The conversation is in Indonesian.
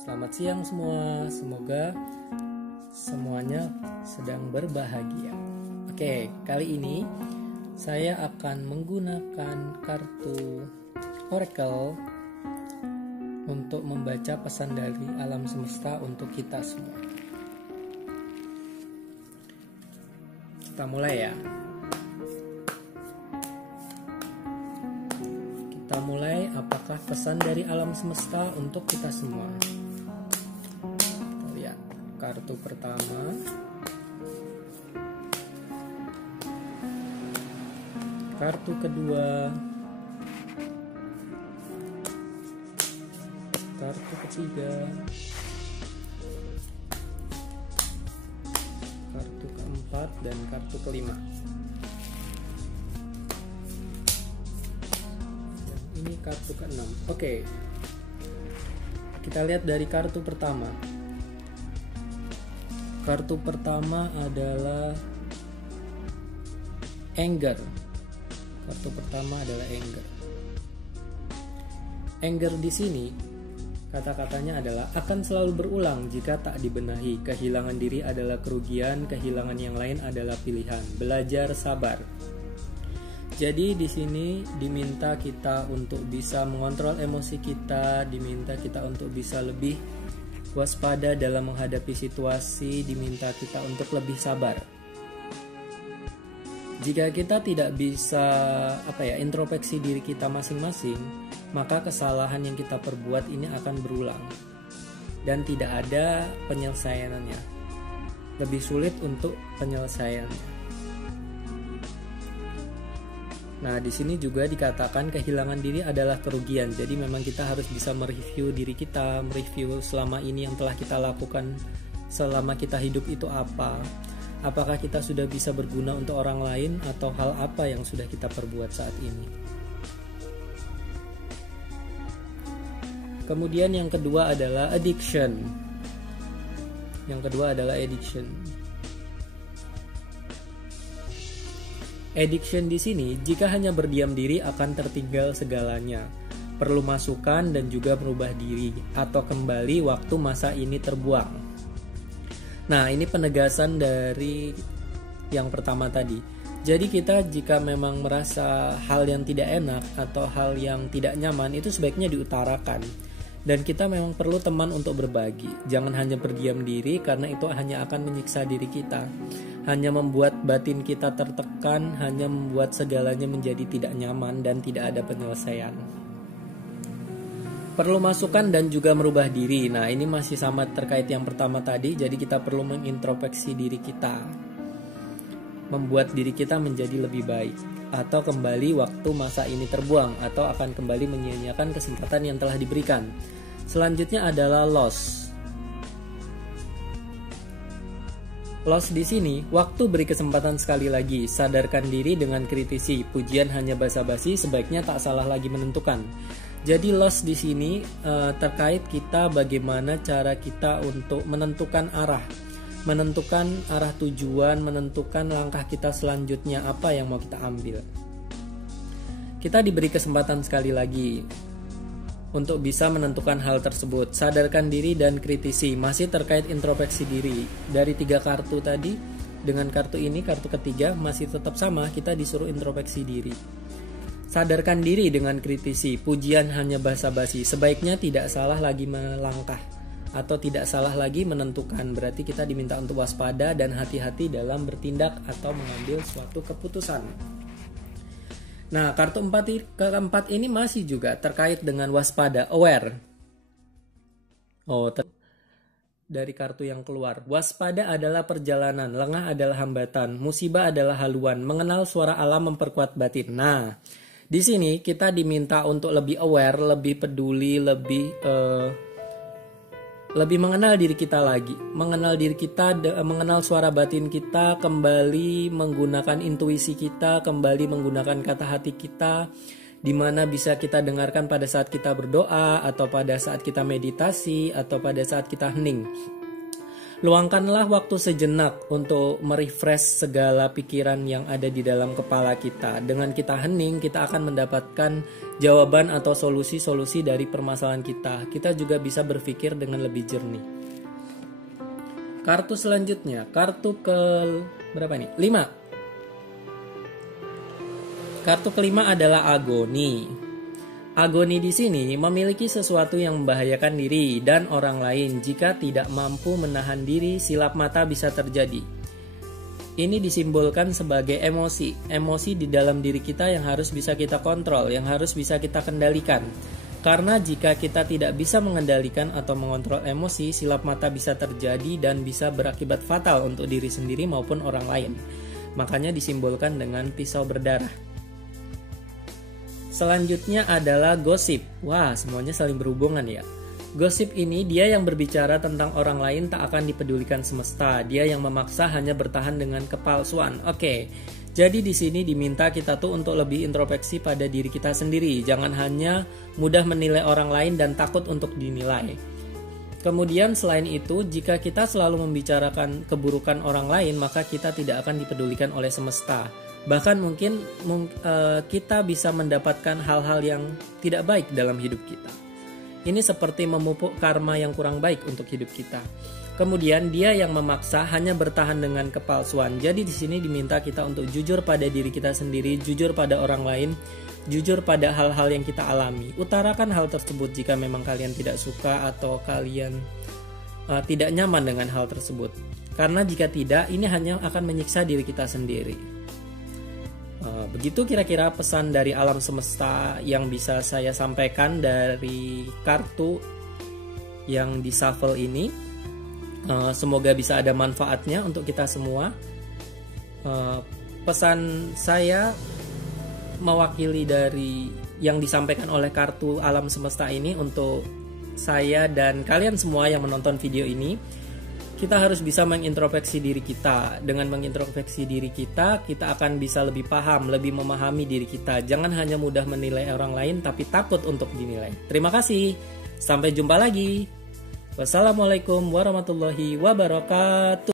Selamat siang semua, semoga semuanya sedang berbahagia. Oke, kali ini saya akan menggunakan kartu Oracle untuk membaca pesan dari alam semesta untuk kita semua. Kita mulai ya. Kita mulai, apakah pesan dari alam semesta untuk kita semua? Kita lihat kartu pertama. Kartu kedua. Kartu ketiga. Kartu keempat dan kartu kelima. Ini kartu ke-6. Oke. Kita lihat dari kartu pertama. Kartu pertama adalah anger. Kartu pertama adalah anger. Anger di sini kata-katanya adalah akan selalu berulang jika tak dibenahi. Kehilangan diri adalah kerugian, kehilangan yang lain adalah pilihan. Belajar sabar. Jadi di sini diminta kita untuk bisa mengontrol emosi kita, diminta kita untuk bisa lebih waspada dalam menghadapi situasi, diminta kita untuk lebih sabar. Jika kita tidak bisa introspeksi diri kita masing-masing, maka kesalahan yang kita perbuat ini akan berulang dan tidak ada penyelesaiannya. Lebih sulit untuk penyelesaiannya. Nah, di sini juga dikatakan kehilangan diri adalah kerugian. Jadi memang kita harus bisa mereview diri kita, mereview selama ini yang telah kita lakukan selama kita hidup itu apa. Apakah kita sudah bisa berguna untuk orang lain atau hal apa yang sudah kita perbuat saat ini. Kemudian yang kedua adalah addiction. Yang kedua adalah addiction. Addiction di sini, jika hanya berdiam diri akan tertinggal segalanya. Perlu masukan dan juga merubah diri atau kembali waktu masa ini terbuang. Nah, ini penegasan dari yang pertama tadi. Jadi kita jika memang merasa hal yang tidak enak atau hal yang tidak nyaman itu sebaiknya diutarakan. Dan kita memang perlu teman untuk berbagi. Jangan hanya berdiam diri karena itu hanya akan menyiksa diri kita. Hanya membuat batin kita tertekan, hanya membuat segalanya menjadi tidak nyaman dan tidak ada penyelesaian. Perlu masukan dan juga merubah diri. Nah, ini masih sama terkait yang pertama tadi. Jadi kita perlu mengintrospeksi diri kita. Membuat diri kita menjadi lebih baik. Atau kembali waktu masa ini terbuang. Atau akan kembali menyia-nyiakan kesempatan yang telah diberikan. Selanjutnya adalah loss. Loss di sini, waktu beri kesempatan sekali lagi. Sadarkan diri dengan kritisi. Pujian hanya basa-basi, sebaiknya tak salah lagi menentukan. Jadi loss di sini terkait kita bagaimana cara kita untuk menentukan arah tujuan, menentukan langkah kita selanjutnya apa yang mau kita ambil. Kita diberi kesempatan sekali lagi untuk bisa menentukan hal tersebut. Sadarkan diri dan kritisi. Masih terkait introspeksi diri. Dari 3 kartu tadi, dengan kartu ini, kartu ketiga masih tetap sama, kita disuruh introspeksi diri. Sadarkan diri dengan kritisi. Pujian hanya basa-basi. Sebaiknya tidak salah lagi melangkah atau tidak salah lagi menentukan. Berarti kita diminta untuk waspada dan hati-hati dalam bertindak atau mengambil suatu keputusan. Nah, kartu keempat ini masih juga terkait dengan waspada, aware. Dari kartu yang keluar. Waspada adalah perjalanan, lengah adalah hambatan, musibah adalah haluan, mengenal suara alam memperkuat batin. Nah, di sini kita diminta untuk lebih aware, lebih peduli, lebih mengenal diri kita lagi, mengenal diri kita, mengenal suara batin kita, kembali menggunakan intuisi kita, kembali menggunakan kata hati kita, di mana bisa kita dengarkan pada saat kita berdoa, atau pada saat kita meditasi, atau pada saat kita hening. Luangkanlah waktu sejenak untuk merefresh segala pikiran yang ada di dalam kepala kita. Dengan kita hening, kita akan mendapatkan jawaban atau solusi-solusi dari permasalahan kita. Kita juga bisa berpikir dengan lebih jernih. Kartu selanjutnya, kartu ke berapa nih? 5. Kartu kelima adalah agoni. Agoni di sini memiliki sesuatu yang membahayakan diri dan orang lain. Jika tidak mampu menahan diri, silap mata bisa terjadi. Ini disimbolkan sebagai emosi. Emosi di dalam diri kita yang harus bisa kita kontrol, yang harus bisa kita kendalikan. Karena jika kita tidak bisa mengendalikan atau mengontrol emosi, silap mata bisa terjadi dan bisa berakibat fatal untuk diri sendiri maupun orang lain. Makanya disimbolkan dengan pisau berdarah. Selanjutnya adalah gosip. Wah, semuanya saling berhubungan ya. Gosip ini dia yang berbicara tentang orang lain tak akan dipedulikan semesta. Dia yang memaksa hanya bertahan dengan kepalsuan. Oke. Jadi di sini diminta kita tuh untuk lebih introspeksi pada diri kita sendiri. Jangan hanya mudah menilai orang lain dan takut untuk dinilai. Kemudian selain itu, jika kita selalu membicarakan keburukan orang lain, maka kita tidak akan dipedulikan oleh semesta. Bahkan mungkin kita bisa mendapatkan hal-hal yang tidak baik dalam hidup kita. Ini seperti memupuk karma yang kurang baik untuk hidup kita. Kemudian dia yang memaksa hanya bertahan dengan kepalsuan. Jadi di sini diminta kita untuk jujur pada diri kita sendiri, jujur pada orang lain, jujur pada hal-hal yang kita alami. Utarakan hal tersebut jika memang kalian tidak suka atau kalian tidak nyaman dengan hal tersebut. Karena jika tidak, ini hanya akan menyiksa diri kita sendiri. Begitu kira-kira pesan dari alam semesta yang bisa saya sampaikan dari kartu yang di shuffle ini. Semoga bisa ada manfaatnya untuk kita semua. Pesan saya mewakili dari yang disampaikan oleh kartu alam semesta ini untuk saya dan kalian semua yang menonton video ini. Kita harus bisa mengintrospeksi diri kita. Dengan mengintrospeksi diri kita, kita akan bisa lebih paham, lebih memahami diri kita. Jangan hanya mudah menilai orang lain, tapi takut untuk dinilai. Terima kasih. Sampai jumpa lagi. Wassalamualaikum warahmatullahi wabarakatuh.